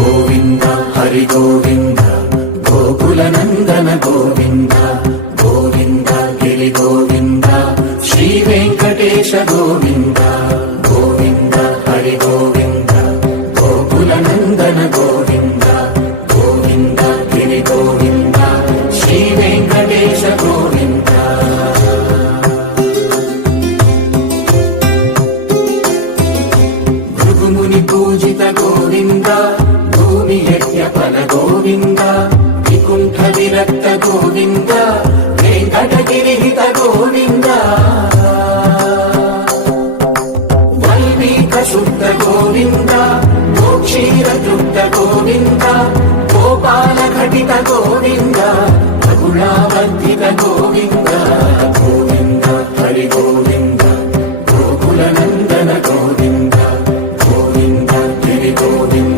గోవింద హరి గోవింద గోకుల నందన గోవింద గోవింద గిరి గోవింద శ్రీ వెంకటేశ గోవింద గోవింద హరి గోవింద గోకుల నందన గోవింద గోవింద గిరి గోవింద శ్రీ వెంకటేశ గోవింద భృగుముని పూజిత గోవింద భూమి యజ్ఞ ఫల గోవింద వికుంఠ విరక్త గోవింద వెంకటగిరిహిత గోవింద వల్మీక శుద్ధ గోవింద గోక్షీర తృప్త గోవింద గోపాల ఘటిత గోవింద